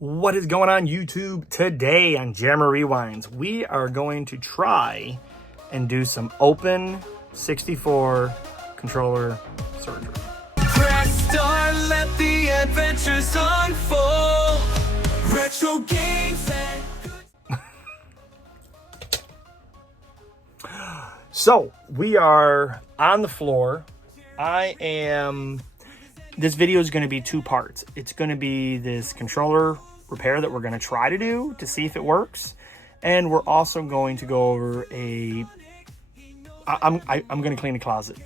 What is going on YouTube? Today on Jammer Rewinds, we are going to try and do some open 64 controller surgery. Press start, let the adventures unfold. Retro games and So we are on the floor. This video is going to be two parts. It's going to be this controller repair that we're going to try to do to see if it works. And we're also going to go over I'm going to clean the closet.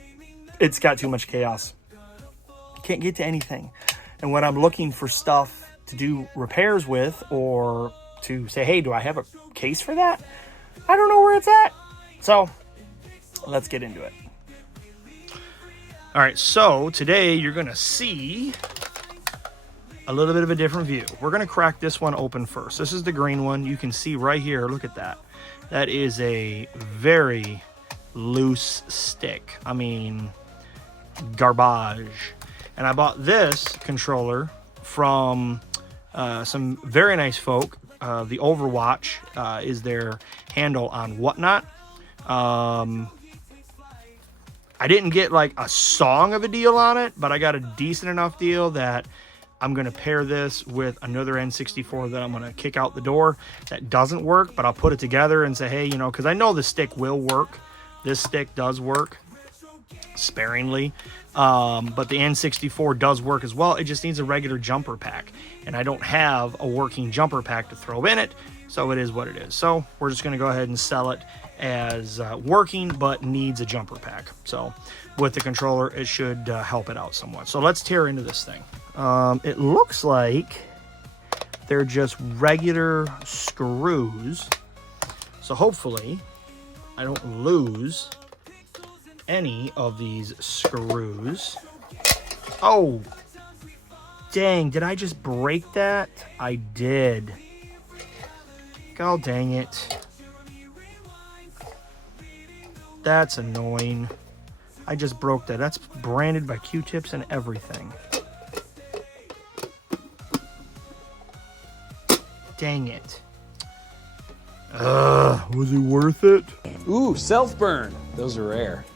It's got too much chaos. Can't get to anything. And when I'm looking for stuff to do repairs with, or to say, hey, do I have a case for that? I don't know where it's at. So let's get into it. All right, so today you're gonna see a little bit of a different view. We're gonna crack this one open first. This is the green one. You can see right here, look at that. That is a very loose stick. I mean, garbage. And I bought this controller from some very nice folk. The Overwatch is their handle on Whatnot. I didn't get like a song of a deal on it, but I got a decent enough deal that I'm going to pair this with another N64 that I'm going to kick out the door that doesn't work, but I'll put it together and say, hey, you know, because I know the stick will work. This stick does work sparingly, but the N64 does work as well. It just needs a regular jumper pack, and I don't have a working jumper pack to throw in it, so it is what it is. So we're just going to go ahead and sell it as working but needs a jumper pack. So with the controller, it should help it out somewhat. So let's tear into this thing. It looks like they're just regular screws, so hopefully I don't lose any of these screws. Oh dang, did I just break that? I did. God dang it. That's annoying. I just broke that. That's branded by Q-tips and everything. Dang it. Was it worth it? Ooh, self-burn. Those are rare.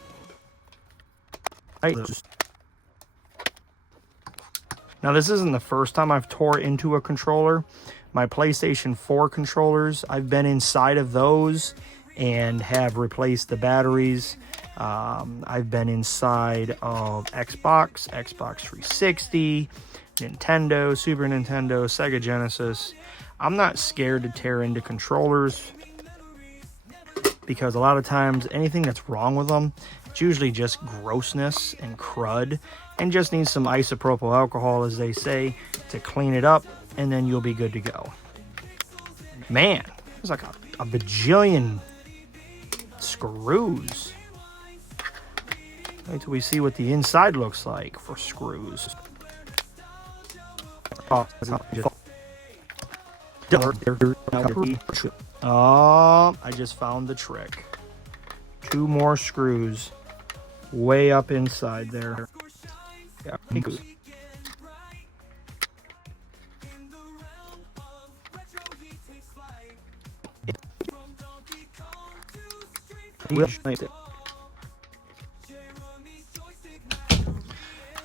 Now, this isn't the first time I've tore into a controller. My PlayStation 4 controllers, I've been inside of those and have replaced the batteries. I've been inside of Xbox 360, Nintendo, Super Nintendo, Sega Genesis. I'm not scared to tear into controllers because a lot of times anything that's wrong with them, it's usually just grossness and crud and just needs some isopropyl alcohol, as they say, to clean it up, and then you'll be good to go. Man, there's like a bajillion screws. Wait till we see what the inside looks like for screws. Oh, I just found the trick. 2 more screws way up inside there. Yeah,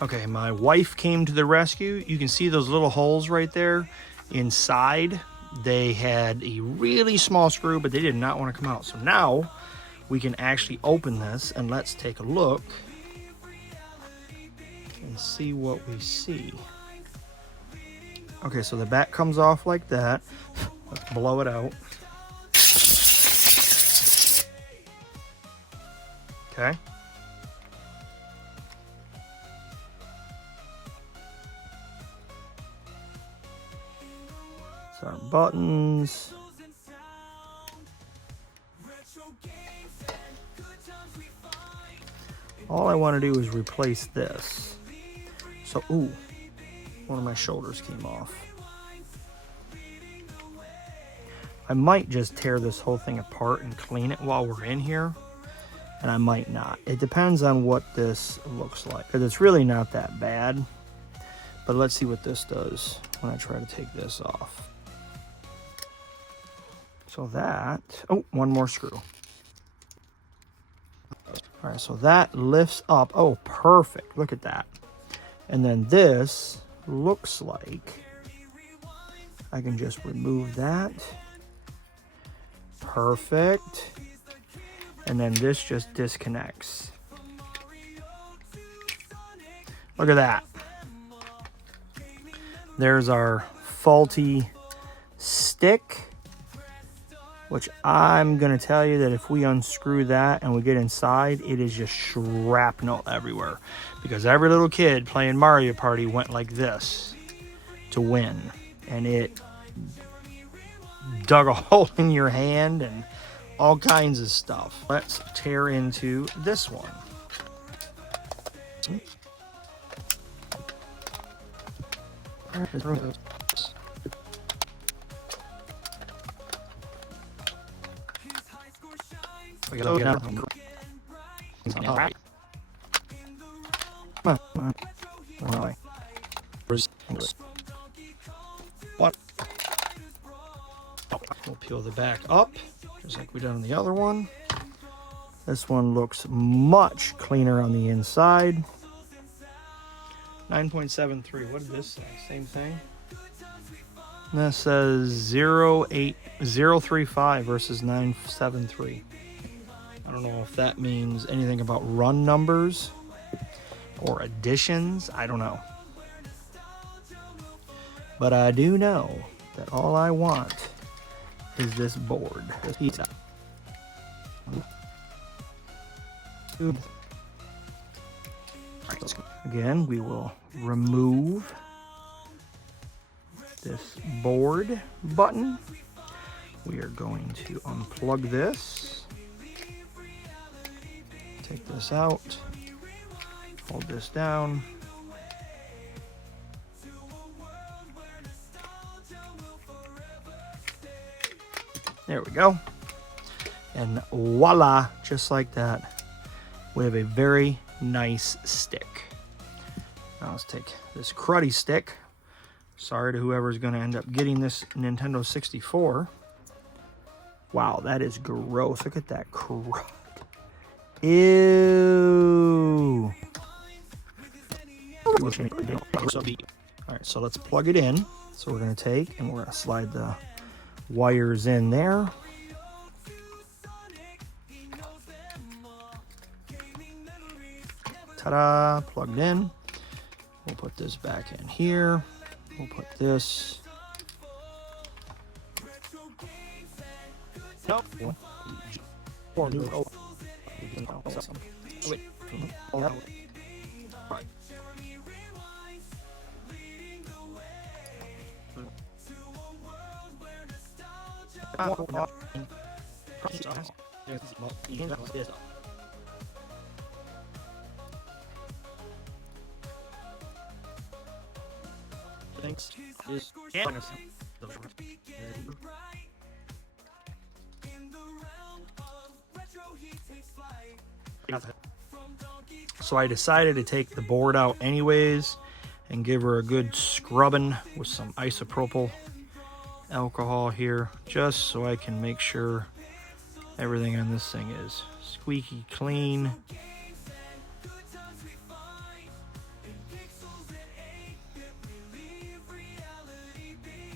okay, my wife came to the rescue. You can see those little holes right there inside. They had a really small screw, but they did not want to come out. So now we can actually open this, and let's take a look and see what we see. Okay, so the back comes off like that. Let's blow it out. Okay. So our buttons. All I want to do is replace this. So, ooh, one of my shoulders came off. I might just tear this whole thing apart and clean it while we're in here. And I might not. It depends on what this looks like, because it's really not that bad. But let's see what this does. when I try to take this off. So that, oh, one more screw. All right, so that lifts up. Oh, perfect. Look at that. And then this looks like I can just remove that. Perfect. And then this just disconnects. Look at that. There's our faulty stick, which I'm gonna tell you that if we unscrew that and we get inside, it is just shrapnel everywhere, because every little kid playing Mario Party went like this to win, and it dug a hole in your hand and all kinds of stuff. Let's tear into this one. We gotta get out. What? We'll peel the back up, just like we done on the other one. This one looks much cleaner on the inside. 9.73. What did this say? Same thing. And that says 08035 versus 973. I don't know if that means anything about run numbers or additions. I don't know. But I do know that all I want is this board. This pizza. Again, we will remove this board button. We are going to unplug this. Take this out. Hold this down. There we go. And voila, just like that, we have a very nice stick. Now let's take this cruddy stick. Sorry to whoever's going to end up getting this Nintendo 64. Wow, that is gross. Look at that crud. Ew. Alright, so let's plug it in. So we're going to take and we're going to slide the wires in there. Ta-da, plugged in. We'll put this back in here. We'll put this. Nope. Thanks. So I decided to take the board out anyways and give her a good scrubbing with some isopropyl alcohol here, just so I can make sure everything on this thing is squeaky clean.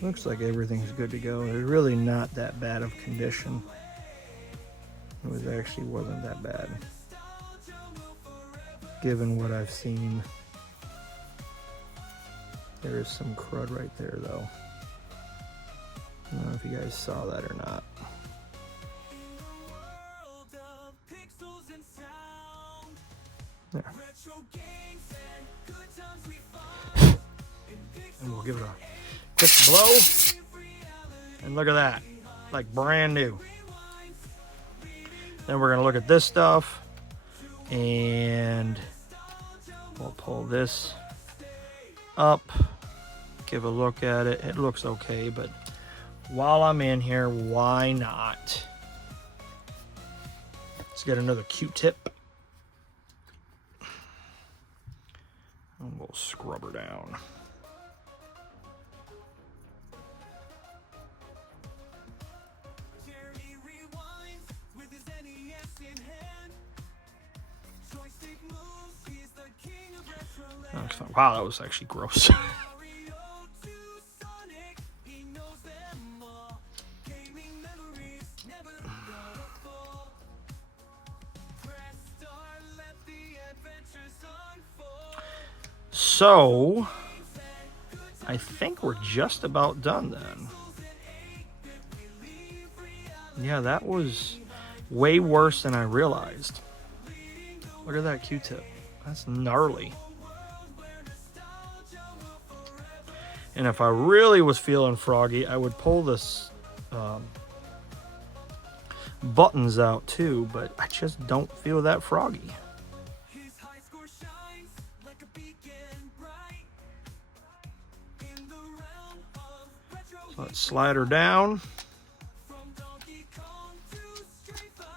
Looks like everything's good to go. It's really not that bad of condition. It actually wasn't that bad, given what I've seen. There is some crud right there, though. I don't know if you guys saw that or not. There. And we'll give it a quick blow. And look at that. Like brand new. Then we're going to look at this stuff. And we'll pull this up. Give a look at it. It looks okay, but while I'm in here, why not? Let's get another Q-tip. And we'll scrub her down. looks fun. Wow, that was actually gross. So, I think we're just about done then. Yeah, that was way worse than I realized. Look at that Q-tip. That's gnarly. And if I really was feeling froggy, I would pull this buttons out too, but I just don't feel that froggy. So let's slide her down.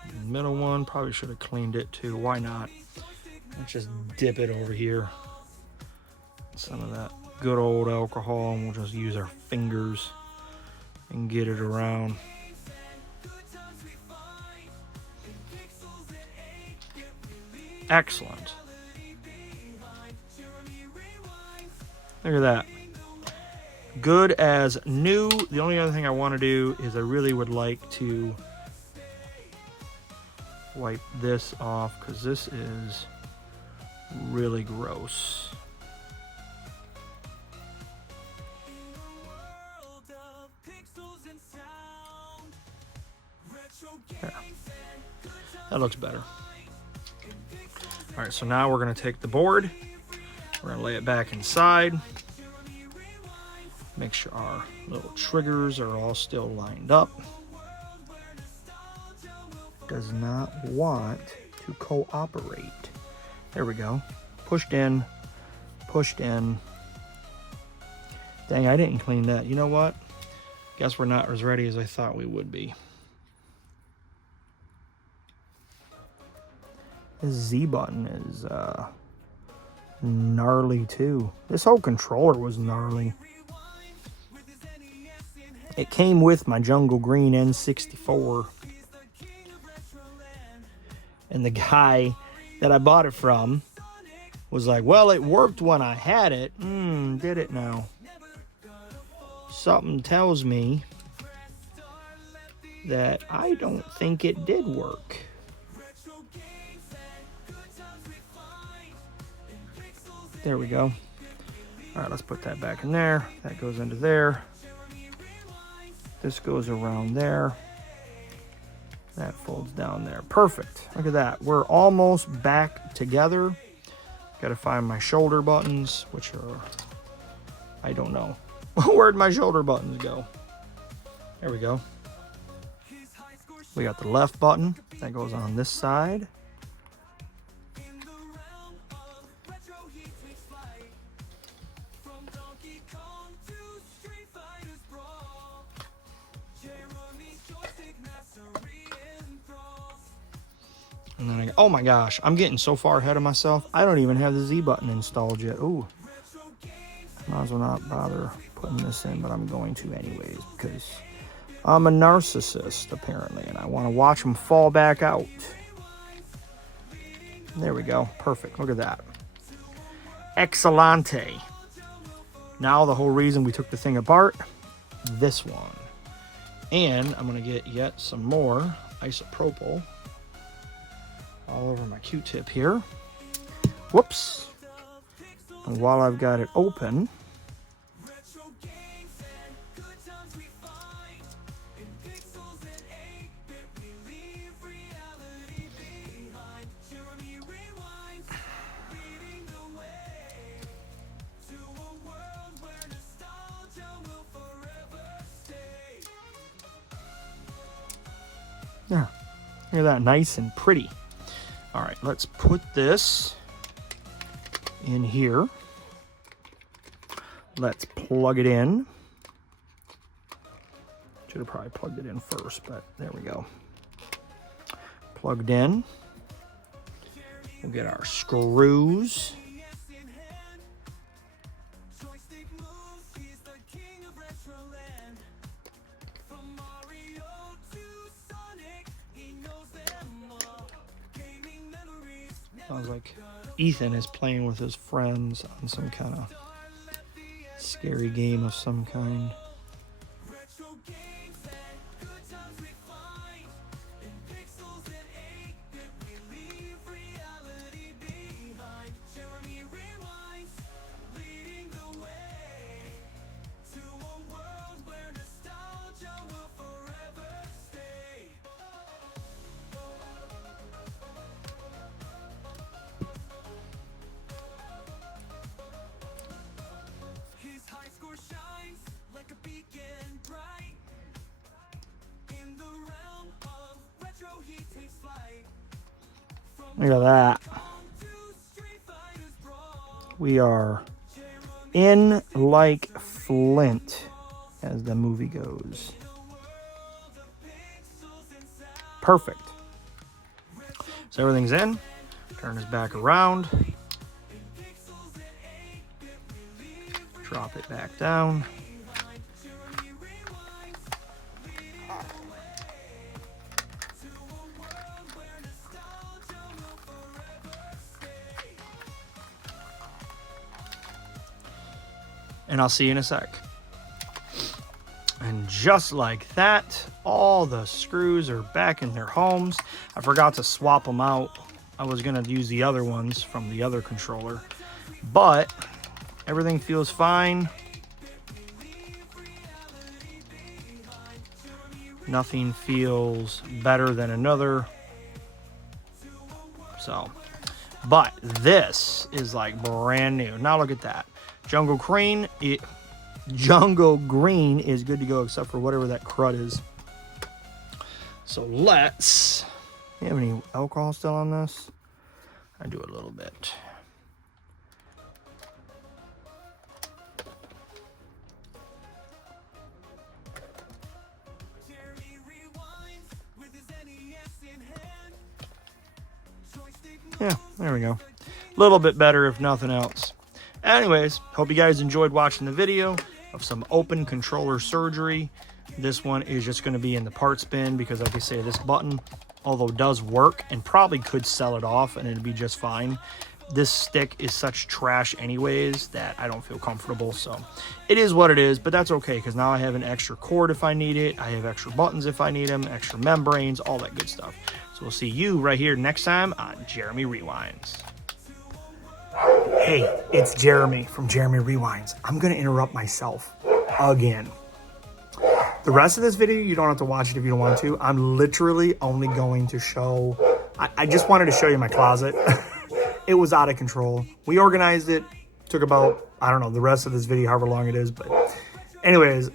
The middle one, probably should have cleaned it too. Why not? Let's just dip it over here. Some of that good old alcohol, and we'll just use our fingers and get it around. Excellent. Look at that. Good as new. The only other thing I want to do is I really would like to wipe this off because this is really gross. There. That looks better. All right, so now we're going to take the board. We're going to lay it back inside. Make sure our little triggers are all still lined up. Does not want to cooperate. There we go. Pushed in, pushed in. Dang, I didn't clean that. You know what? Guess we're not as ready as I thought we would be. This Z button is gnarly too. This whole controller was gnarly. It came with my Jungle Green N64. And the guy that I bought it from was like, well, it worked when I had it. Did it now? Something tells me that I don't think it did work. There we go. All right, let's put that back in there. That goes into there. This goes around there. That folds down there. Perfect. Look at that. We're almost back together. Got to find my shoulder buttons, which are, I don't know. Where'd my shoulder buttons go? There we go. We got the left button. That goes on this side. And then oh my gosh, I'm getting so far ahead of myself. I don't even have the Z button installed yet. Ooh. Might as well not bother putting this in, but I'm going to anyways because I'm a narcissist apparently, and I want to watch them fall back out. There we go. Perfect. Look at that. Excellente. Now the whole reason we took the thing apart, this one. And I'm going to get yet some more isopropyl all over my Q-tip here. Whoops. And while I've got it open, yeah, look at that, nice and pretty. All right, let's put this in here. Let's plug it in. Should have probably plugged it in first, but there we go. Plugged in. We'll get our screws. Sounds like Ethan is playing with his friends on some kind of scary game of some kind. Look at that. We are in like Flint, as the movie goes. Perfect. So everything's in. Turn this back around. Drop it back down. And I'll see you in a sec. And just like that, all the screws are back in their homes. I forgot to swap them out. I was gonna use the other ones from the other controller, but everything feels fine. Nothing feels better than another. So, but this is like brand new. Now look at that. Jungle Green is good to go, except for whatever that crud is. So let's. You have any alcohol still on this? I do a little bit. Yeah, there we go. A little bit better, if nothing else. Anyways, hope you guys enjoyed watching the video of some open controller surgery. This one is just going to be in the parts bin because, like I say, this button, although does work and probably could sell it off and it'd be just fine, this stick is such trash anyways that I don't feel comfortable. So it is what it is, but that's okay because now I have an extra cord if I need it. I have extra buttons if I need them, extra membranes, all that good stuff. So we'll see you right here next time on Jeremy Rewinds. Hey, it's Jeremy from Jeremy Rewinds. I'm going to interrupt myself again. The rest of this video, you don't have to watch it if you don't want to. I'm literally only going to show... I just wanted to show you my closet. It was out of control. We organized it. Took about, I don't know, the rest of this video, however long it is. But anyways,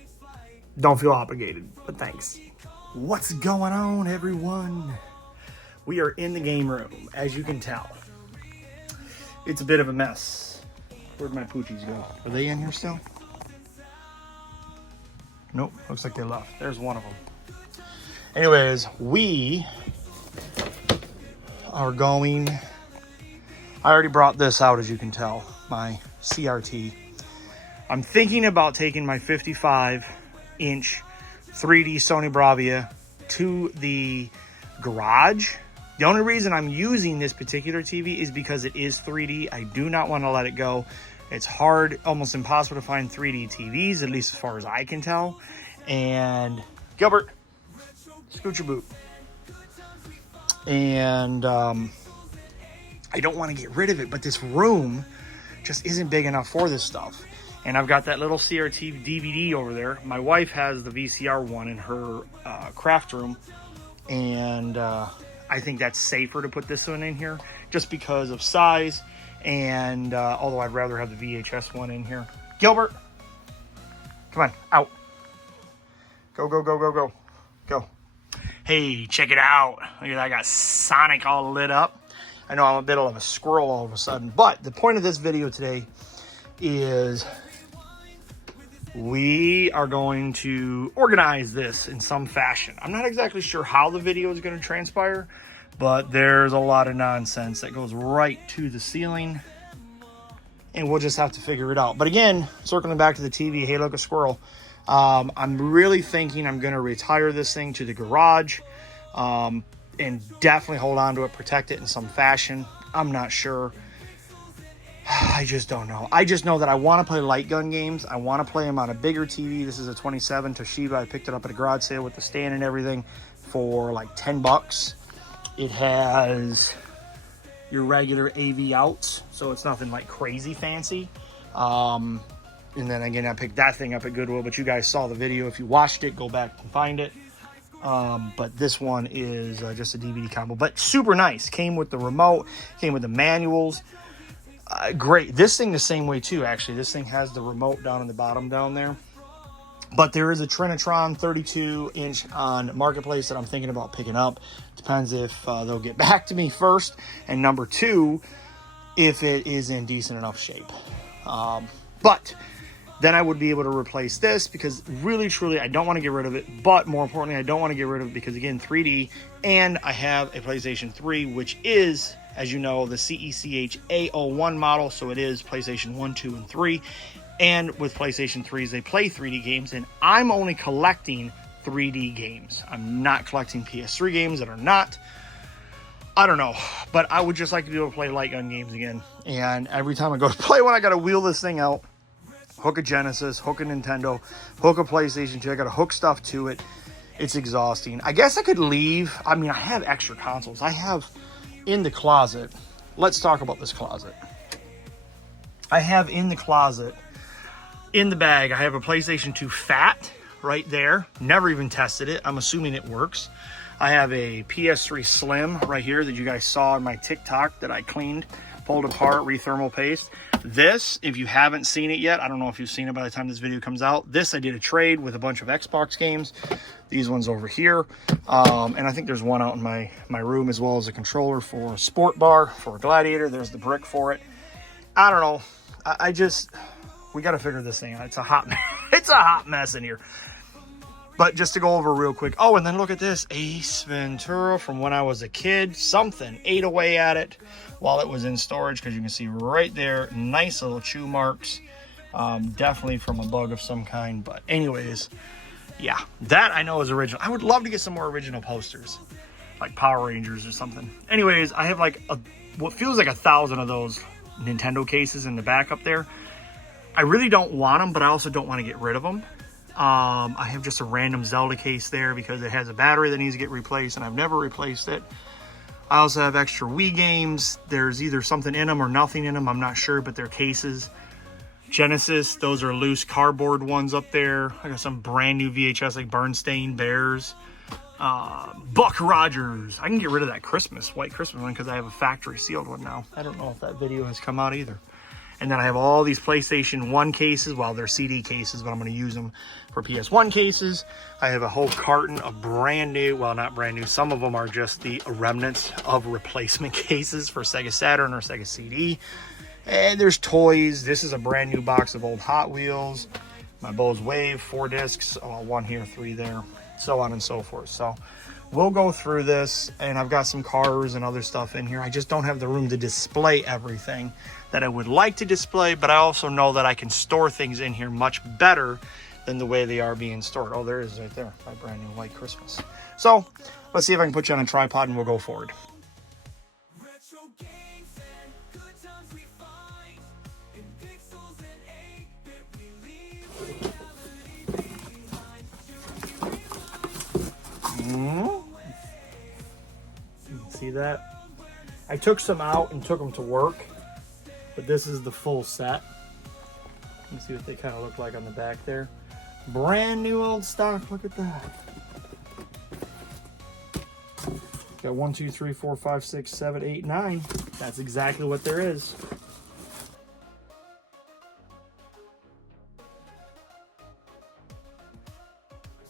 don't feel obligated. But thanks. What's going on, everyone? We are in the game room, as you can tell. It's a bit of a mess. Where'd my poochies go? Are they in here still? Nope, looks like they left. There's one of them. Anyways, we are going... I already brought this out, as you can tell, my CRT. I'm thinking about taking my 55-inch 3D Sony Bravia to the garage. The only reason I'm using this particular TV is because it is 3D. I do not want to let it go. It's hard, almost impossible to find 3D TVs, at least as far as I can tell. And Gilbert, scoot your boot. And I don't want to get rid of it, but this room just isn't big enough for this stuff. And I've got that little CRT DVD over there. My wife has the VCR one in her craft room. And I think that's safer to put this one in here just because of size. And although I'd rather have the VHS one in here. Gilbert, come on, out. Go, go, go, go, go, go. Hey, check it out. Look at that, I got Sonic all lit up. I know I'm a bit of a squirrel all of a sudden, but the point of this video today is we are going to organize this in some fashion. I'm not exactly sure how the video is going to transpire, but there's a lot of nonsense that goes right to the ceiling, and we'll just have to figure it out. But again, circling back to the TV, hey, look, a squirrel. I'm really thinking I'm going to retire this thing to the garage and definitely hold on to it, protect it in some fashion. I'm not sure. I just don't know. I just know that I want to play light gun games. I want to play them on a bigger TV. This is a 27 Toshiba. I picked it up at a garage sale with the stand and everything for like 10 bucks. It has your regular AV outs, so it's nothing like crazy fancy. And then again, I picked that thing up at Goodwill, but you guys saw the video. If you watched it, go back and find it. But this one is just a DVD combo, but super nice. Came with the remote, came with the manuals. Great. This thing the same way too, actually. This thing has the remote down in the bottom down there. But there is a Trinitron 32-inch on Marketplace that I'm thinking about picking up. Depends if they'll get back to me first. And number two, if it is in decent enough shape. But then I would be able to replace this because really, truly, I don't want to get rid of it. But more importantly, I don't want to get rid of it because, again, 3D. And I have a PlayStation 3, which is, as you know, the CECH A01 model. So it is PlayStation 1, 2, and 3. And with PlayStation 3s, they play 3D games. And I'm only collecting 3D games. I'm not collecting PS3 games that are not. I don't know. But I would just like to be able to play light gun games again. And every time I go to play one, I got to wheel this thing out. Hook a Genesis, hook a Nintendo, hook a PlayStation 2. I got to hook stuff to it. It's exhausting. I guess I could leave. I mean, I have extra consoles. I have in the closet. Let's talk about this closet. I have in the closet, in the bag, I have a PlayStation 2 Fat right there. Never even tested it. I'm assuming it works. I have a PS3 Slim right here that you guys saw in my TikTok that I cleaned, pulled apart, rethermal paste. This, if you haven't seen it yet, I don't know if you've seen it by the time this video comes out. This, I did a trade with a bunch of Xbox games. These ones over here. And I think there's one out in my room, as well as a controller for a Sport Bar, for a Gladiator. There's the brick for it. I don't know. I just, we got to figure this thing out. It's a hot mess in here. But just to go over real quick. Oh, and then look at this. Ace Ventura from when I was a kid. Something ate away at it while it was in storage, because you can see right there, nice little chew marks. Definitely from a bug of some kind. But anyways, yeah, that I know is original. I would love to get some more original posters, like Power Rangers or something. Anyways, I have like what feels like 1,000 of those Nintendo cases in the back up there. I really don't want them, but I also don't want to get rid of them. I have just a random Zelda case there because it has a battery that needs to get replaced, and I've never replaced it. I also have extra Wii games. There's either something in them or nothing in them. I'm not sure, but they're cases. Genesis, those are loose cardboard ones up there. I got some brand new VHS like Bernstein Bears. Buck Rogers. I can get rid of that white Christmas one because I have a factory sealed one now. I don't know if that video has come out either. And then I have all these PlayStation 1 cases. Well, they're CD cases, but I'm going to use them for PS1 cases. I have a whole carton of brand new, well, not brand new. Some of them are just the remnants of replacement cases for Sega Saturn or Sega CD. And there's toys. This is a brand new box of old Hot Wheels. My Bose Wave, 4 discs. Oh, 1 here, 3 there. So on and so forth. So we'll go through this, and I've got some cars and other stuff in here. I just don't have the room to display everything that I would like to display, but I also know that I can store things in here much better than the way they are being stored. Oh, there it is right there, my brand new white Christmas. So let's see if I can put you on a tripod and we'll go forward. Retro games and good times we find in pixels and 8-bit we leave reality behind. See that? I took some out and took them to work, but this is the full set. Let's see what they kind of look like on the back there. Brand new old stock. Look at that. Got 1, 2, 3, 4, 5, 6, 7, 8, 9. That's exactly what there is.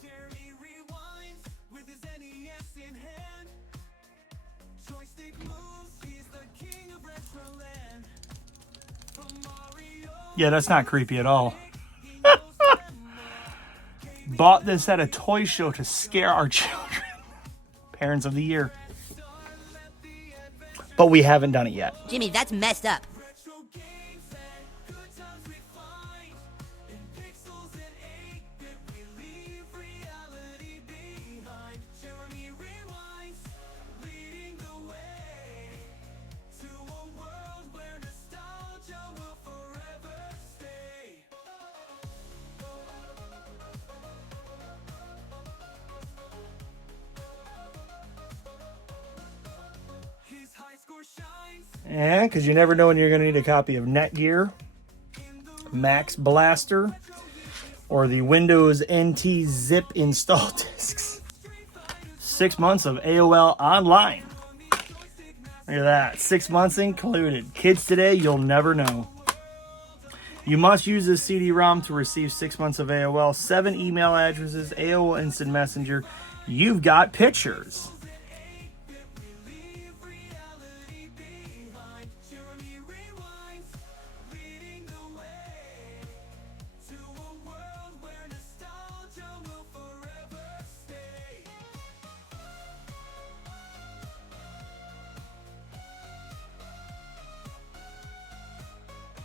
Jeremy rewinds with his NES in hand. Joystick moves, he's the king of Retroland. From Mario, Yeah, that's not creepy at all. Bought this at a toy show to scare our children. Parents of the year. But we haven't done it yet. Jimmy, that's messed up. retro games and good times we find in pixels and 8-bit we leave reality behind. Jeremy rewinds, leading the way to a world where nostalgia will Yeah, because you never know when you're going to need a copy of Netgear, Max Blaster, or the Windows NT Zip install discs. 6 months of AOL Online. Look at that. 6 months included. Kids today, you'll never know. You must use this CD-ROM to receive 6 months of AOL, 7 email addresses, AOL Instant Messenger. You've got pictures.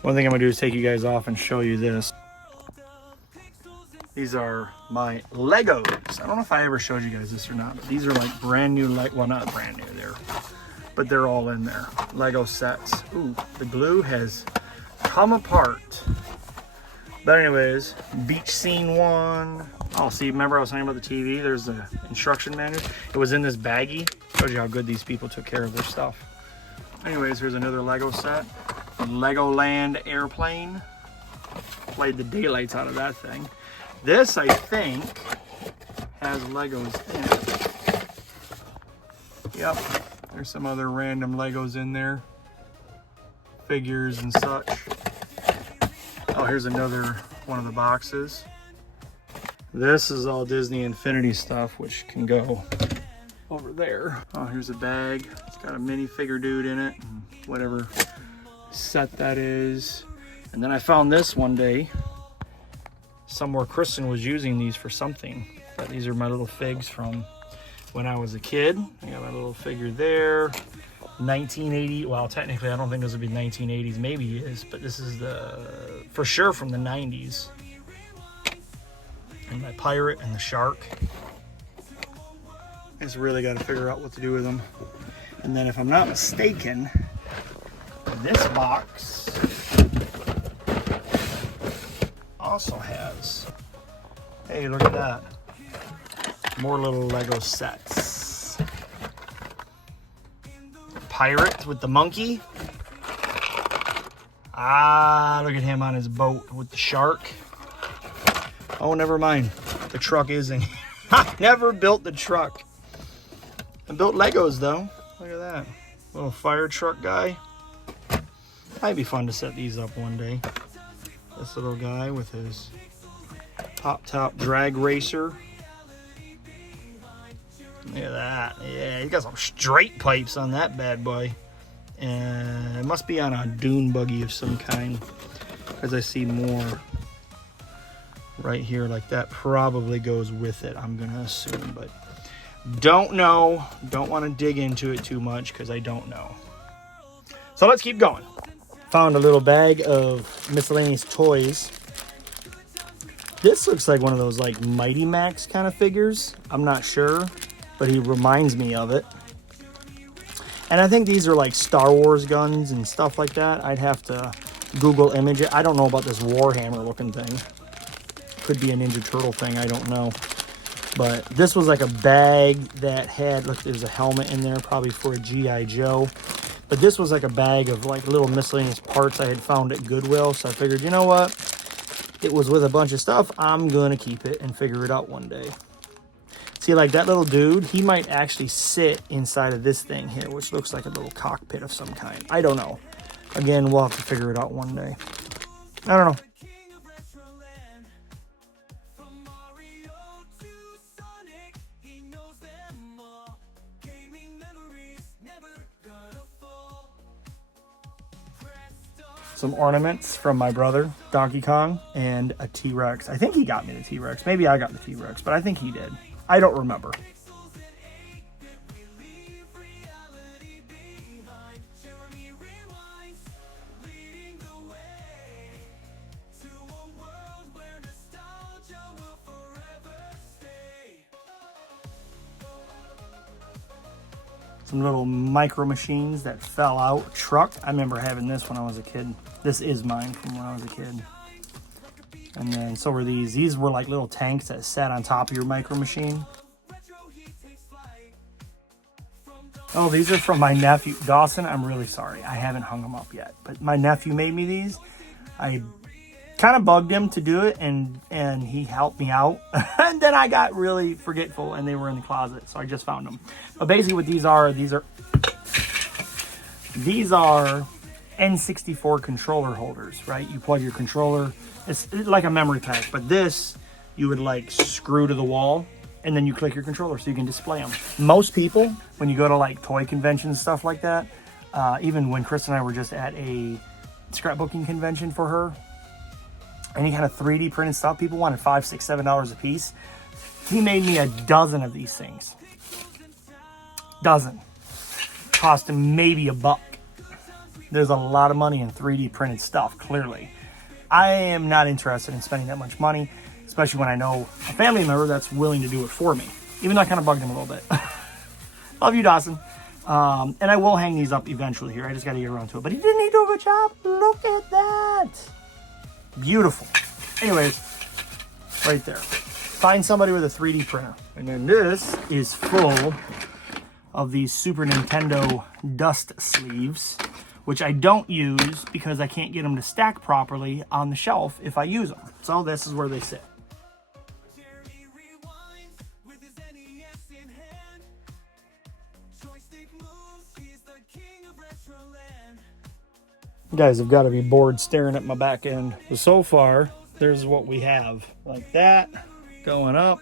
One thing I'm gonna do is take you guys off and show you this. These are my Legos. I don't know if I ever showed you guys this or not, but these are like brand new, well, not brand new there, but they're all in there. Lego sets. Ooh, the glue has come apart. But anyways, beach scene 1. Oh, see, remember I was talking about the TV? There's the instruction manual. It was in this baggie. Shows you how good these people took care of their stuff. Anyways, here's another Lego set. Legoland airplane. Played the daylights out of that thing. This, I think, has Legos in it. Yep. There's some other random Legos in there. Figures and such. Oh, here's another one of the boxes. This is all Disney Infinity stuff, which can go over there. Oh, here's a bag. It's got a minifigure dude in it, and whatever set that is. And then I found this one day somewhere. Kristen was using these for something, but these are my little figs from when I was a kid. I got my little figure there. 1980, well, technically I don't think this would be 1980s, maybe it is, but this is the for sure from the 90s. And my pirate and the shark. I just really got to figure out what to do with them. And then if I'm not mistaken, this box also has, hey, look at that, more little Lego sets. Pirate with the monkey. Ah, look at him on his boat with the shark. Oh, never mind. The truck is in here. I never built the truck. I built Legos though. Look at that. Little fire truck guy. Might be fun to set these up one day. This little guy with his pop-top drag racer. Look at that. Yeah, he's got some straight pipes on that bad boy. And it must be on a dune buggy of some kind, because I see more right here. Like that probably goes with it, I'm gonna assume, but don't know. Don't want to dig into it too much because I don't know. So let's keep going. Found a little bag of miscellaneous toys. This looks like one of those like Mighty Max kind of figures. I'm not sure, but he reminds me of it. And I think these are like Star Wars guns and stuff like that. I'd have to Google image it. I don't know about this Warhammer looking thing. Could be a Ninja Turtle thing, I don't know. But this was like a bag that had, look, there's a helmet in there, probably for a G.I. Joe. But this was like a bag of like little miscellaneous parts I had found at Goodwill. So I figured, you know what? It was with a bunch of stuff. I'm going to keep it and figure it out one day. See, like that little dude, he might actually sit inside of this thing here, which looks like a little cockpit of some kind. I don't know. Again, we'll have to figure it out one day. I don't know. Some ornaments from my brother, Donkey Kong, and a T-Rex. I think he got me the T-Rex. Maybe I got the T-Rex, but I think he did. I don't remember. Some little micro machines that fell out. Truck. I remember having this when I was a kid. This is mine from when I was a kid. And then so were these. These were like little tanks that sat on top of your micro machine. Oh, these are from my nephew. Dawson, I'm really sorry. I haven't hung them up yet. But my nephew made me these. I kind of bugged him to do it, and he helped me out. And then I got really forgetful, and they were in the closet, so I just found them. But basically what these are N64 controller holders, right? You plug your controller. It's like a memory pack, but this you would like screw to the wall, and then you click your controller so you can display them. Most people, when you go to like toy conventions, stuff like that, even when Chris and I were just at a scrapbooking convention for her, any kind of 3D printed stuff, people wanted $5, $6, $7 a piece. He made me a dozen of these things. Dozen. Cost him maybe $1. There's a lot of money in 3D printed stuff, clearly. I am not interested in spending that much money, especially when I know a family member that's willing to do it for me. Even though I kind of bugged him a little bit. Love you, Dawson. And I will hang these up eventually here. I just got to get around to it. But he didn't do a good job. Look at that. Beautiful. Anyways, right there. Find somebody with a 3D printer. And then this is full of these Super Nintendo dust sleeves, which I don't use because I can't get them to stack properly on the shelf if I use them. So this is where they sit. Jeremy rewinds with his NES in hand. Joystick moves, he's the king of Retroland. You guys have got to be bored staring at my back end. So far, there's what we have. Like that, going up.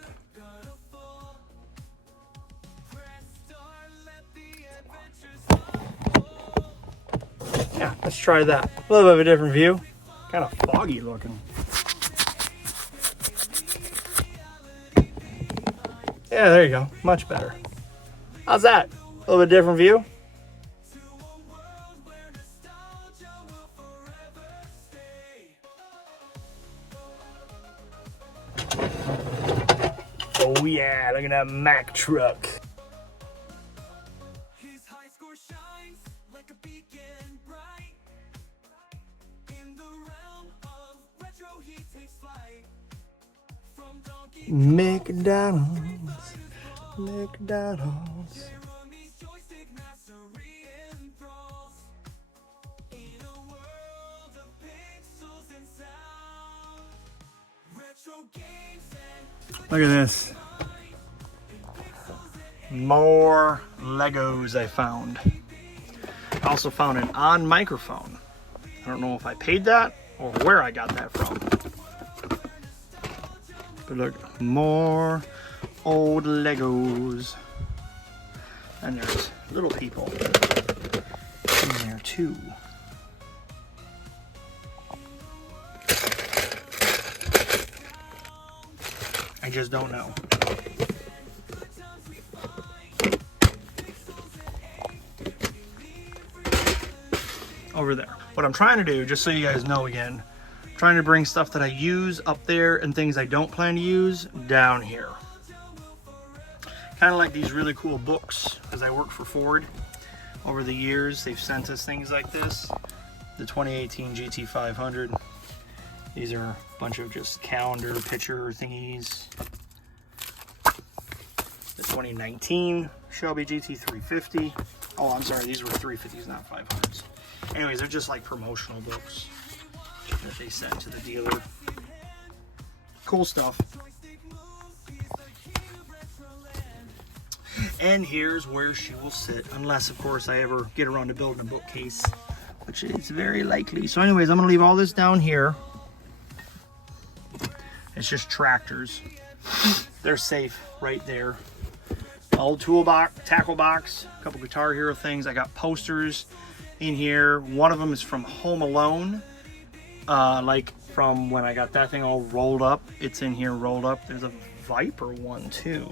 Yeah, let's try that. A little bit of a different view. Kind of foggy looking. Yeah, there you go. Much better. How's that? A little bit different view? Oh yeah, look at that Mack truck. His high score shines like a beacon bright. In the realm of retro, he takes flight. From Donkey McDonald's. Jeremy's joystick mastery enthralls. In a world of pixels and sound, retro games and Look at this. More Legos I found. I also found an on microphone. I don't know if I paid that or where I got that from. But look, more old Legos. And there's little people in there too. I just don't know. Over there. What I'm trying to do, just so you guys know again, I'm trying to bring stuff that I use up there and things I don't plan to use down here. Kind of like these really cool books, as I work for Ford. Over the years, they've sent us things like this. The 2018 GT500. These are a bunch of just calendar picture thingies. The 2019 Shelby GT350. Oh, I'm sorry, these were 350s, not 500s. Anyways, they're just like promotional books that they sent to the dealer. Cool stuff. And here's where she will sit, unless, of course, I ever get around to building a bookcase, which is very likely. So anyways, I'm going to leave all this down here. It's just tractors. They're safe right there. Old toolbox, tackle box, a couple Guitar Hero things. I got posters in here. One of them is from Home Alone, like from when I got that thing all rolled up. It's in here rolled up. There's a Viper one too.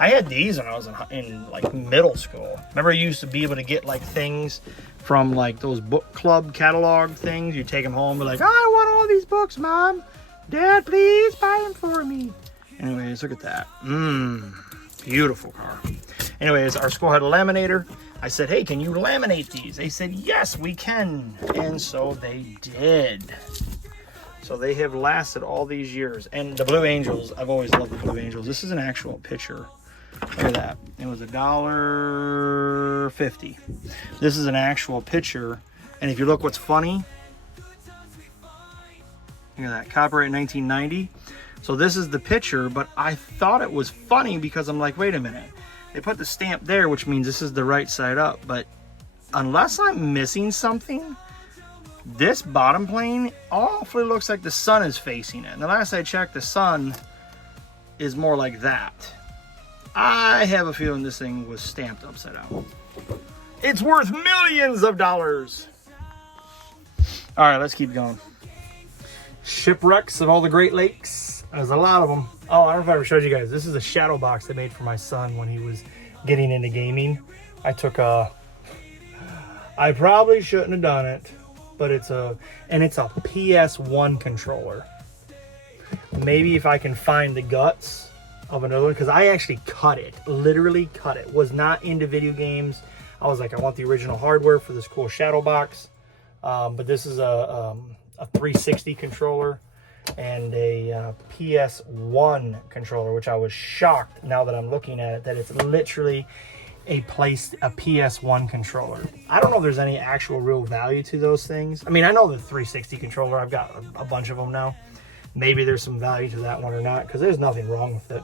I had these when I was in like middle school. Remember, I used to be able to get like things from like those book club catalog things. You take them home and be like, oh, I want all these books, Mom. Dad, please buy them for me. Anyways, look at that. Beautiful car. Anyways, our school had a laminator. I said, hey, can you laminate these? They said, yes, we can. And so they did. So they have lasted all these years. And the Blue Angels, I've always loved the Blue Angels. This is an actual picture Look at that. It was $1.50. This is an actual picture. And if you look what's funny, look at that, copyright 1990. So this is the picture, but I thought it was funny because I'm like, wait a minute. They put the stamp there, which means this is the right side up. But unless I'm missing something, this bottom plane awfully looks like the sun is facing it. And the last I checked, the sun is more like that. I have a feeling this thing was stamped upside down. It's worth millions of dollars. All right, let's keep going. Shipwrecks of all the Great Lakes. There's a lot of them. Oh, I don't know if I ever showed you guys. This is a shadow box I made for my son when he was getting into gaming. I probably shouldn't have done it, but it's a PS1 controller. Maybe if I can find the guts of another one, because I actually cut it, literally cut it. Was not into video games. I was like, I want the original hardware for this cool shadow box. But this is a 360 controller and a PS1 controller, which I was shocked now that I'm looking at it, that it's literally a PS1 controller. I don't know if there's any actual real value to those things. I mean, I know the 360 controller, I've got a bunch of them now. Maybe there's some value to that one or not, because there's nothing wrong with it.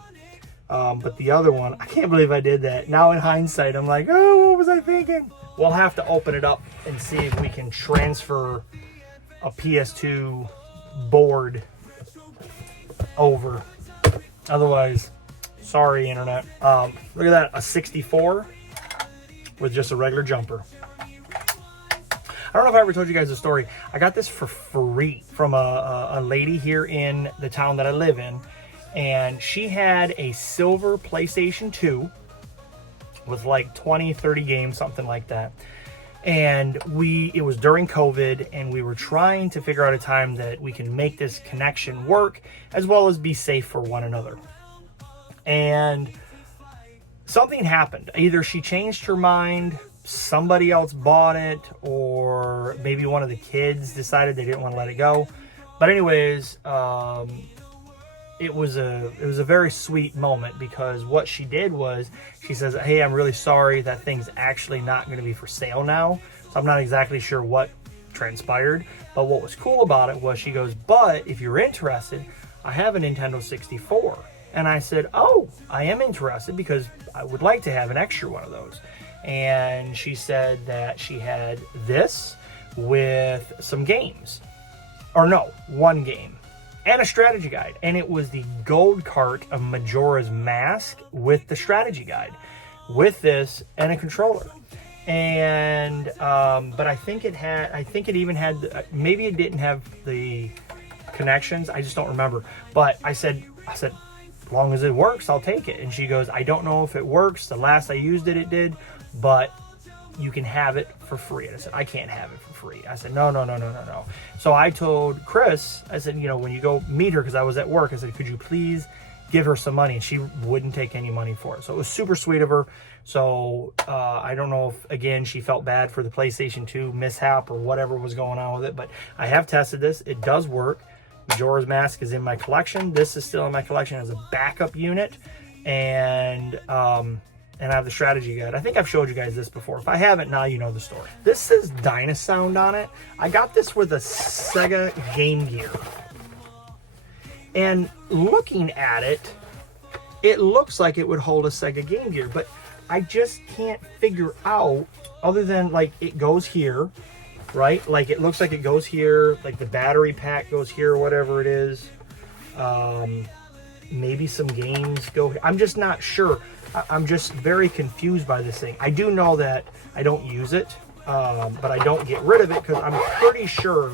But the other one, I can't believe I did that. Now in hindsight, I'm like, oh, what was I thinking? We'll have to open it up and see if we can transfer a PS2 board over. Otherwise, sorry, internet. Look at that, a 64 with just a regular jumper. I don't know if I ever told you guys the story. I got this for free from a lady here in the town that I live in. And she had a silver PlayStation 2 with like 20, 30 games, something like that. And it was during COVID, and we were trying to figure out a time that we can make this connection work as well as be safe for one another. And something happened. Either she changed her mind, somebody else bought it, or maybe one of the kids decided they didn't want to let it go. But anyways, it was a very sweet moment, because what she did was she says, hey, I'm really sorry, that thing's actually not going to be for sale now. So I'm not exactly sure what transpired, but what was cool about it was she goes, but if you're interested, I have a Nintendo 64. And I said, oh, I am interested because I would like to have an extra one of those. And she said that she had this with some games, or no, one game, and a strategy guide. And it was the gold cart of Majora's Mask with the strategy guide, with this and a controller. And but I think it even had, maybe it didn't have the connections, I just don't remember. But I said as long as it works, I'll take it. And she goes, I don't know if it works, the last I used it, it did, but you can have it for free. And I said, I can't have it for free. I said, no. So I told Chris, I said, when you go meet her, because I was at work, I said, could you please give her some money? And she wouldn't take any money for it. So it was super sweet of her. So I don't know if, again, she felt bad for the PlayStation 2 mishap or whatever was going on with it, but I have tested this. It does work. Majora's Mask is in my collection. This is still in my collection as a backup unit. And I have the strategy guide. I think I've showed you guys this before. If I haven't, now you know the story. This says Dynasound on it. I got this with a SEGA Game Gear. And looking at it, it looks like it would hold a SEGA Game Gear, but I just can't figure out, other than like it goes here, right? Like it looks like it goes here, like the battery pack goes here, or whatever it is. Maybe some games go here. I'm just not sure. I'm just very confused by this thing. I do know that I don't use it, but I don't get rid of it because I'm pretty sure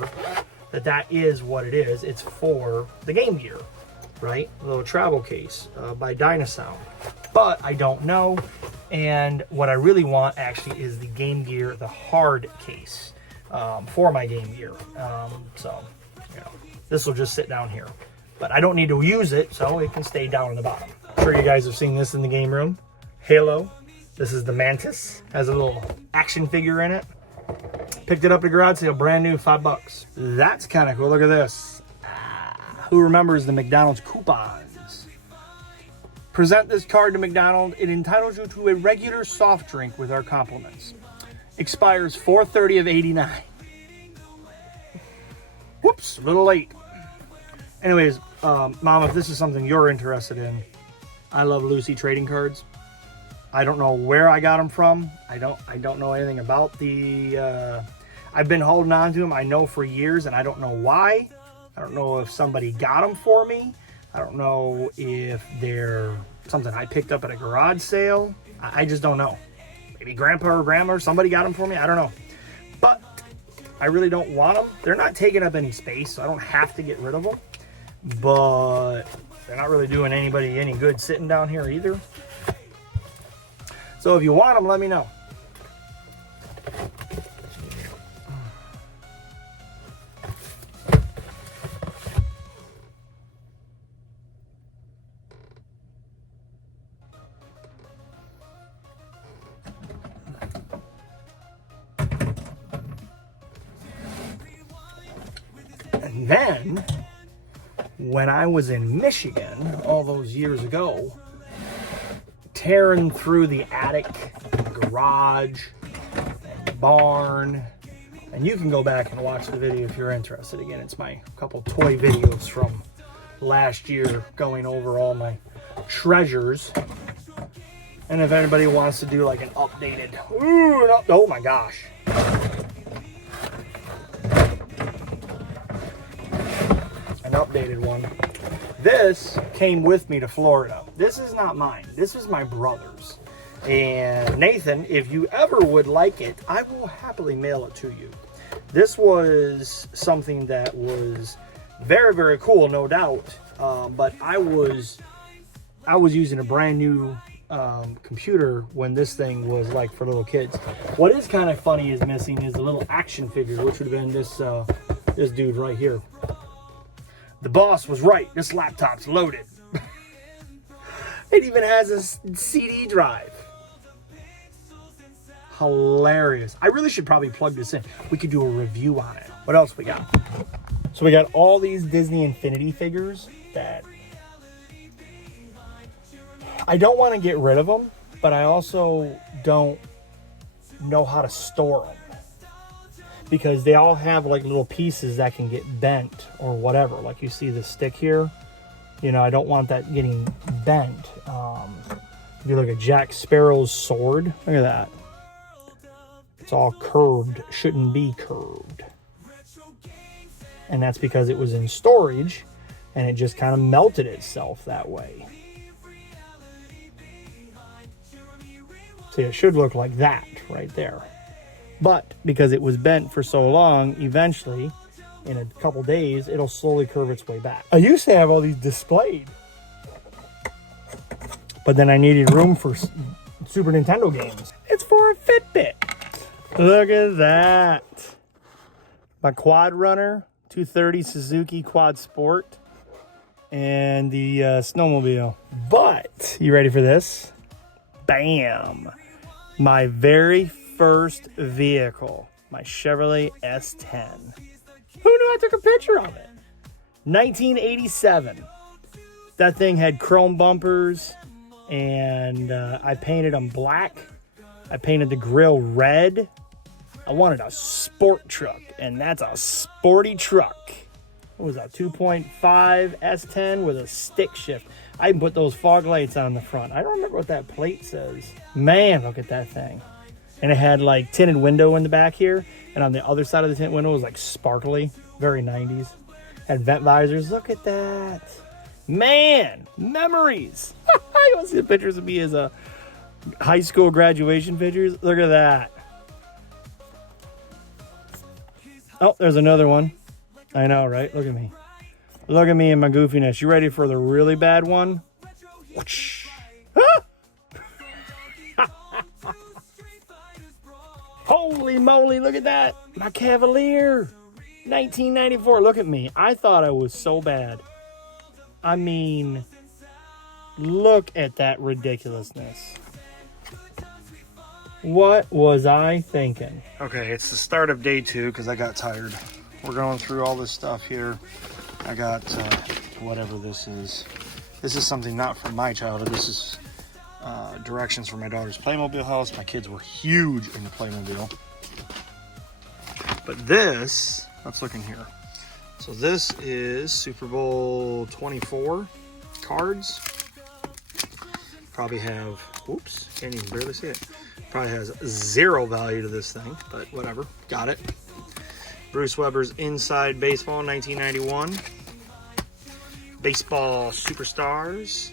that is what it is. It's for the Game Gear, right? A little travel case by Dynasound. But I don't know. And what I really want actually is the Game Gear, the hard case for my Game Gear. So, this will just sit down here. But I don't need to use it, so it can stay down in the bottom. I'm sure you guys have seen this in the game room. Halo. This is the Mantis. Has a little action figure in it. Picked it up at a garage sale, brand new, $5. That's kind of cool. Look at this. Who remembers the McDonald's coupons? Present this card to McDonald's. It entitles you to a regular soft drink with our compliments. Expires 4/30 of 89. Whoops, a little late. Anyways, Mom, if this is something you're interested in, I love Lucy trading cards. I don't know where I got them from. I don't know anything about the. I've been holding on to them. I know for years, and I don't know why. I don't know if somebody got them for me. I don't know if they're something I picked up at a garage sale. I just don't know. Maybe Grandpa or Grandma or somebody got them for me. I don't know. But I really don't want them. They're not taking up any space, so I don't have to get rid of them. But they're not really doing anybody any good sitting down here either. So if you want them, let me know. And then, when I was in Michigan all those years ago, tearing through the attic, and garage, and barn, and you can go back and watch the video if you're interested. Again, it's my couple toy videos from last year going over all my treasures. And if anybody wants to do like an updated, oh my gosh. An updated one. This came with me to Florida. This is not mine. This is my brother's. And Nathan, if you ever would like it, I will happily mail it to you. This was something that was very, very cool, no doubt. But I was using a brand new computer when this thing was like for little kids. What is kind of funny is missing is a little action figure, which would have been this dude right here. The boss was right. This laptop's loaded. It even has a CD drive. Hilarious. I really should probably plug this in. We could do a review on it. What else we got? So we got all these Disney Infinity figures that I don't want to get rid of them, but I also don't know how to store them. Because they all have like little pieces that can get bent or whatever. Like you see the stick here. You know, I don't want that getting bent. If you look at Jack Sparrow's sword, look at that. It's all curved. Shouldn't be curved. And that's because it was in storage and it just kind of melted itself that way. See, it should look like that right there. But because it was bent for so long, eventually, in a couple days, it'll slowly curve its way back. I used to have all these displayed. But then I needed room for Super Nintendo games. It's for a Fitbit. Look at that. My Quad Runner, 230 Suzuki Quad Sport, and the snowmobile. But, you ready for this? Bam! My very first vehicle, my Chevrolet S10. Who knew I took a picture of it? 1987. That thing had chrome bumpers, and I painted them black. I painted the grill red. I wanted a sport truck, and that's a sporty truck. What was that, 2.5 S10 with a stick shift. I even put those fog lights on the front. I don't remember what that plate says. Man, look at that thing. And it had like tinted window in the back here. And on the other side of the tinted window was like sparkly. Very 90s. Had vent visors. Look at that. Man, memories. You want to see the pictures of me as a high school graduation pictures? Look at that. Oh, there's another one. I know, right? Look at me. Look at me and my goofiness. You ready for the really bad one? Whoosh. Ah! Holy moly, look at that. My Cavalier. 1994. Look at me. I thought I was so bad. I mean, look at that ridiculousness. What was I thinking? Okay, it's the start of day 2 because I got tired. We're going through all this stuff here. I got whatever this is. This is something not from my childhood. This is directions for my daughter's Playmobil house. My kids were huge into Playmobil. But this, let's look in here. So this is Super Bowl 24 cards. Probably have, whoops, can't even barely see it. Probably has 0 value to this thing, but whatever, got it. Bruce Weber's Inside Baseball 1991. Baseball Superstars.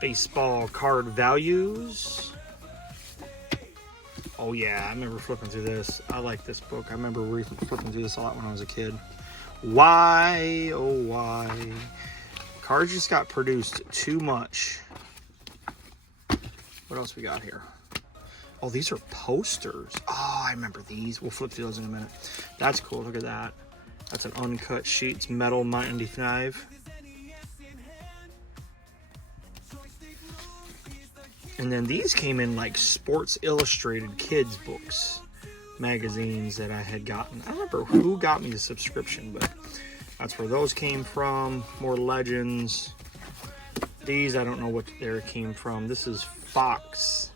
Baseball Card Values. Oh yeah, I remember flipping through this. I like this book. I remember flipping through this a lot when I was a kid. Why, oh why? Cards just got produced too much. What else we got here? Oh, these are posters. Oh, I remember these. We'll flip through those in a minute. That's cool, look at that. That's an uncut sheet. It's metal, MINTY knife. And then these came in like Sports Illustrated kids books, magazines that I had gotten. I don't remember who got me the subscription, but that's where those came from. More Legends. These, I don't know what there came from. This is Fox.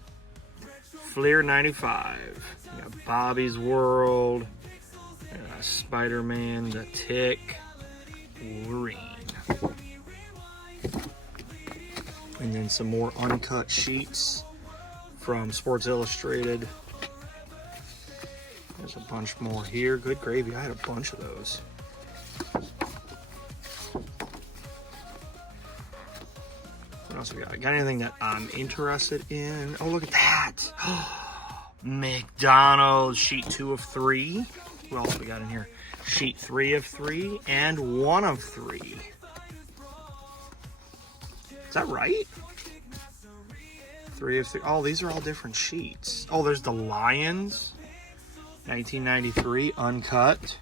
Fleer 95. You got Bobby's World. Spider-Man, The Tick. Wolverine. And then some more uncut sheets from Sports Illustrated. There's a bunch more here. Good gravy. I had a bunch of those. What else we got? Got anything that I'm interested in? Oh, look at that. McDonald's sheet 2 of 3. What else we got in here? Sheet 3 of 3 and 1 of 3. Is that right? 3 of 3. Oh, these are all different sheets. Oh, there's the Lions. 1993, uncut.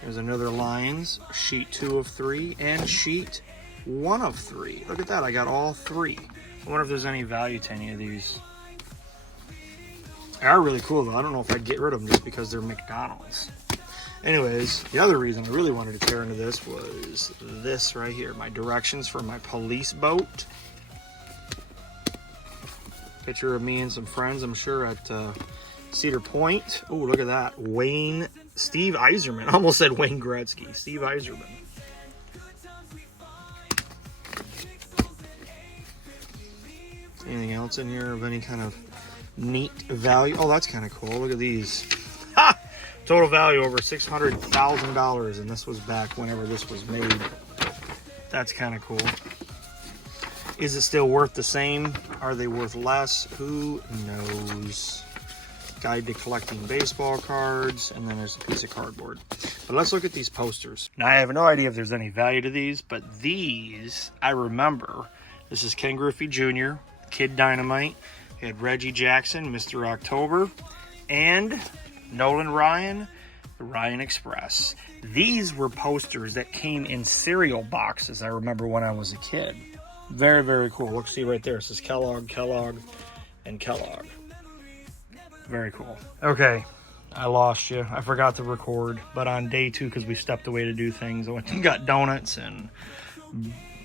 There's another Lions. Sheet 2 of 3 and sheet 1 of 3. Look at that. I got all 3. I wonder if there's any value to any of these. They are really cool, though. I don't know if I'd get rid of them just because they're McDonald's. Anyways, the other reason I really wanted to tear into this was this right here. My directions for my police boat. Picture of me and some friends, I'm sure, at Cedar Point. Oh, look at that. Steve Yzerman. I almost said Wayne Gretzky. Steve Yzerman. Anything else in here of any kind of neat value? Oh, that's kind of cool. Look at these. Ha! Total value over $600,000, and this was back whenever this was made. That's kind of cool. Is it still worth the same? Are they worth less? Who knows? Guide to collecting baseball cards, and then there's a piece of cardboard. But let's look at these posters. Now, I have no idea if there's any value to these, but these, I remember. This is Ken Griffey Jr., Kid Dynamite. We had Reggie Jackson, Mr. October, and Nolan Ryan, the Ryan Express. These were posters that came in cereal boxes, I remember when I was a kid. Very, very cool. Look, see right there. It says Kellogg, Kellogg, and Kellogg. Very cool. Okay, I lost you. I forgot to record, but on day 2, because we stepped away to do things, I went and got donuts and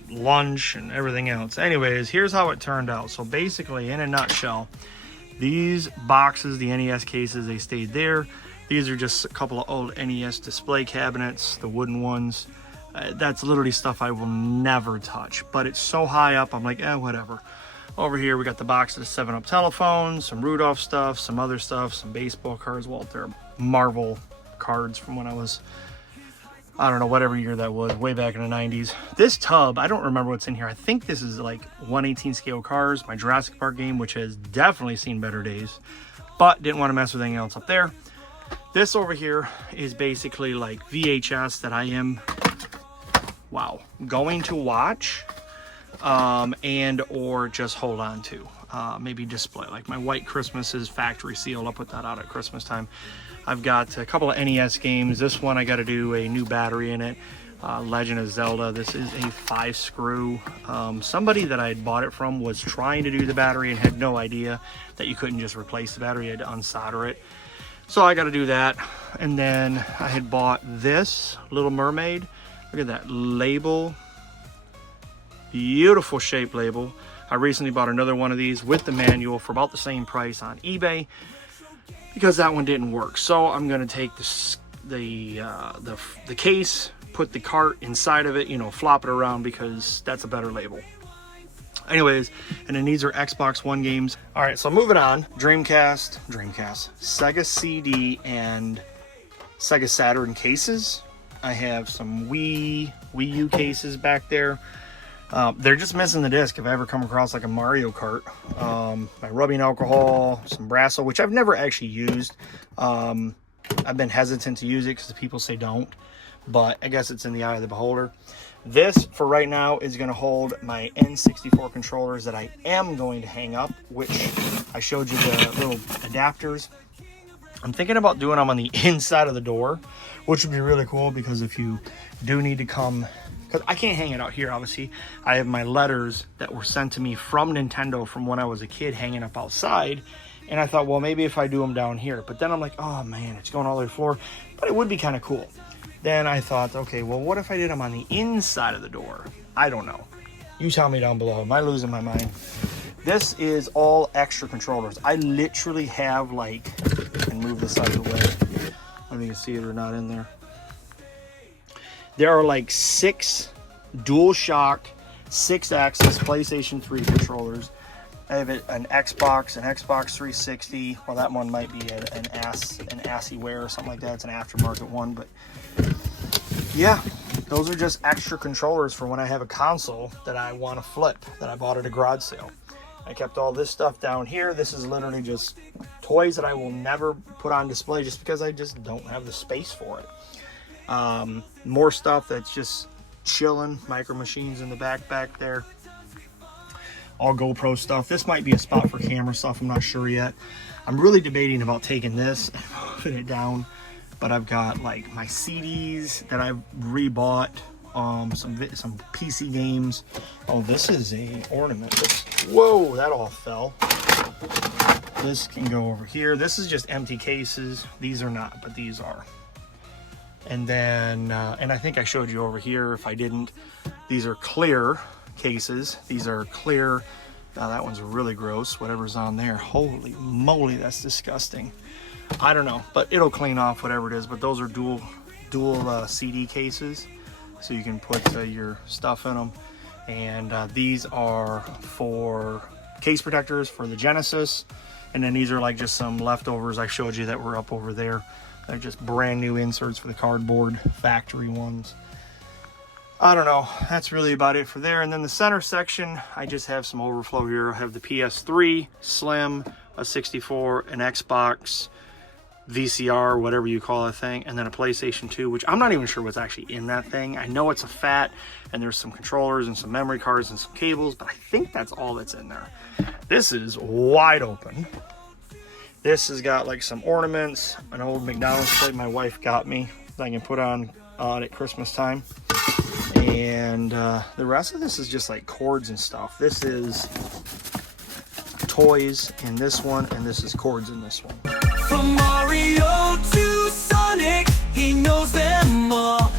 lunch and everything else. Anyways, here's how it turned out. So basically, in a nutshell, these boxes, the NES cases, they stayed there. These are just a couple of old NES display cabinets, the wooden ones. That's literally stuff I will never touch, but it's so high up, I'm like, whatever. Over here, we got the box of the 7-Up telephones, some Rudolph stuff, some other stuff, some baseball cards. Well, they're Marvel cards from when I was, I don't know, whatever year that was, way back in the 90s. This tub, I don't remember what's in here. I think this is like 1/18 scale cars, my Jurassic Park game, which has definitely seen better days, but didn't want to mess with anything else up there. This over here is basically like VHS that I am, going to watch and or just hold on to. Maybe display. Like my White Christmas is factory sealed. I'll put that out at Christmas time. I've got a couple of NES games. This one I got to do a new battery in it. Legend of Zelda. This is a 5-screw. Somebody that I had bought it from was trying to do the battery and had no idea that you couldn't just replace the battery. You had to unsolder it. So I got to do that. And then I had bought this Little Mermaid. Look at that label. Beautiful shape label. I recently bought another one of these with the manual for about the same price on eBay because that one didn't work. So I'm gonna take the case, put the cart inside of it, you know, flop it around because that's a better label. Anyways, and then these are Xbox One games. All right, so moving on. Dreamcast, Sega CD, and Sega Saturn cases. I have some Wii U cases back there. They're just missing the disc if I ever come across like a Mario Kart. My rubbing alcohol, some Brasso, which I've never actually used. I've been hesitant to use it because the people say don't, but I guess it's in the eye of the beholder. This, for right now, is going to hold my N64 controllers that I am going to hang up, which I showed you the little adapters. I'm thinking about doing them on the inside of the door, which would be really cool because if you do need to come, because I can't hang it out here, obviously. I have my letters that were sent to me from Nintendo from when I was a kid hanging up outside. And I thought, well, maybe if I do them down here. But then I'm like, oh, man, it's going all over the floor. But it would be kind of cool. Then I thought, okay, well, what if I did them on the inside of the door? I don't know. You tell me down below. Am I losing my mind? This is all extra controllers. I literally have, like, and move this out of the way. I don't know if you can see it or not in there. There are like 6 DualShock 6-axis PlayStation 3 controllers. I have an Xbox 360. Well, that one might be an Assyware or something like that. It's an aftermarket one, but yeah, those are just extra controllers for when I have a console that I want to flip, that I bought at a garage sale. I kept all this stuff down here. This is literally just toys that I will never put on display just because I just don't have the space for it. More stuff that's just chilling, Micro Machines in the back there. All GoPro stuff. This might be a spot for camera stuff. I'm not sure yet. I'm really debating about taking this and putting it down. But I've got like my CDs that I've rebought. Some PC games. Oh, this is a ornament. Whoa, that all fell. This can go over here. This is just empty cases. These are not, but these are. And then, and I think I showed you over here. If I didn't, these are clear cases. These are clear. Now that one's really gross, whatever's on there. Holy moly, that's disgusting. I don't know, but it'll clean off whatever it is. But those are dual CD cases, so you can put your stuff in them. And these are for case protectors for the Genesis. And then these are like just some leftovers I showed you that were up over there. They're just brand new inserts for the cardboard, factory ones. I don't know, that's really about it for there. And then the center section, I just have some overflow here. I have the PS3, Slim, a 64, an Xbox, VCR, whatever you call that thing, and then a PlayStation 2, which I'm not even sure what's actually in that thing. I know it's a FAT, and there's some controllers and some memory cards and some cables, but I think that's all that's in there. This is wide open. This has got like some ornaments, an old McDonald's plate my wife got me that I can put on at Christmas time. And the rest of this is just like cords and stuff. This is toys in this one, and this is cords in this one. From Mario to Sonic, he knows them all.